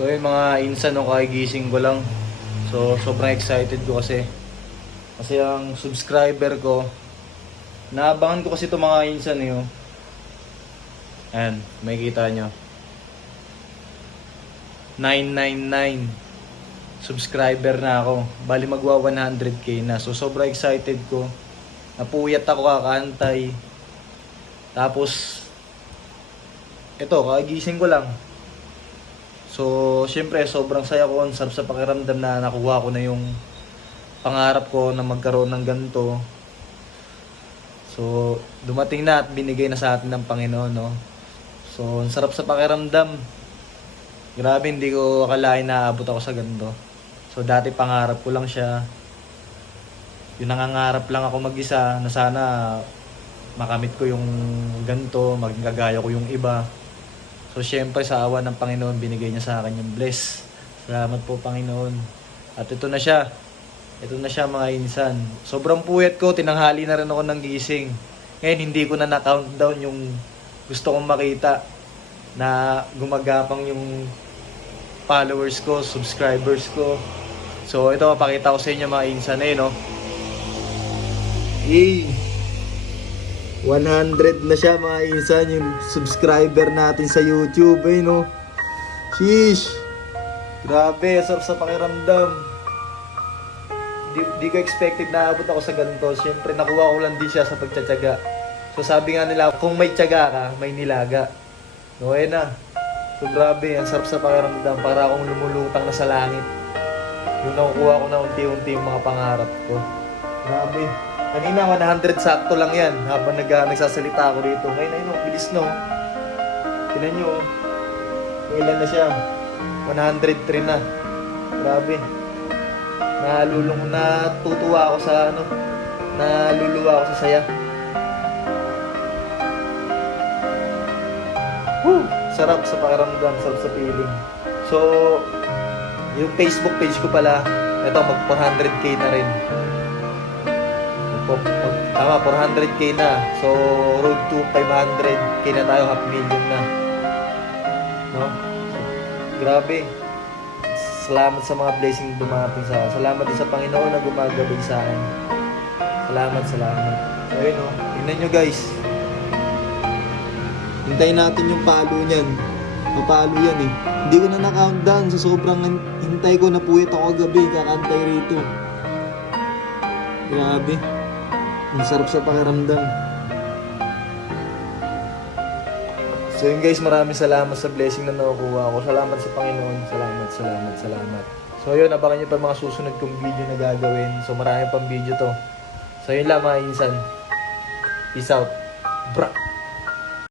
So yun mga insan, no, kagigising ko lang. So sobrang excited ko kasi. Kasi ang subscriber ko, naabangan ko kasi ito mga insan eh. Oh. Ayan, makikita nyo. 999 subscriber na ako. Bali magwa 100k na. So sobrang excited ko. Napuyat ako kakantay. Tapos ito, kagising ko lang. So, syempre, sobrang saya ko. Ang sarap sa pakiramdam na nakuha ko na yung pangarap ko na magkaroon ng ganito. So, dumating na at binigay na sa atin ng Panginoon, no? So, ang sarap sa pakiramdam. Grabe, hindi ko akalain na aabot ako sa ganito. So, dati pangarap ko lang siya. Yung nangangarap lang ako mag-isa na sana makamit ko yung ganito, maging kagaya ko yung iba. So, syempre, sa awa ng Panginoon, binigay niya sa akin yung bless. Salamat po, Panginoon. At ito na siya. Ito na siya, mga insan. Sobrang puyat ko. Tinanghali na rin ako ng gising. Ngayon, hindi ko na na-countdown yung gusto kong makita na gumagapang yung followers ko, subscribers ko. So, ito, mapakita ko sa inyo, mga insan. Eh, no? 100 na siya mga insan yung subscriber natin sa YouTube eh no. Sheesh. Grabe, sarap sa pakiramdam. Di ko expected na abot ako sa ganito. Siyempre nakuha ko lang din siya sa pagtsatsaga. So sabi nga nila, kung may tsaga ka, may nilaga. No, eh na. So grabe, ang sarap sa pakiramdam. Para akong lumulutang na sa langit. Yung nakukuha ko na unti-unti yung mga pangarap ko. Grabe. Kanina 100 sakto lang yan habang nagsasalita ako dito. Ngayon ayun, bilis no. Tingnan nyo, ilan na siya? 103 na. Grabe. Natutuwa ako sa ano. Naluluwa ako sa saya. Woo! Sarap sa pakiramdam, sarap sa feeling. So, yung Facebook page ko pala, ito mag 400k na rin. Tama, 400k na. So, road to 500k na tayo, 500,000 na. No? So, grabe. Salamat sa mga blessing dumating sa akin. Salamat din sa Panginoon na gumagabay sa akin. Salamat. So, ayun, no? Tingnan nyo, guys. Hintayin natin yung palo niyan. Papalo yan eh. Hindi ko na na-countdown. Sa sobrang hintay ko, napuyat ako gabi. Kakantay rito. Grabe. Ang sarap sa pakiramdam. So yun guys, maraming salamat sa blessing na nakukuha ko. Salamat sa Panginoon. Salamat. So yun, abangan nyo pa mga susunod kong video na gagawin. So marami pang video to. So yun lang mga insan. Peace out. Bra!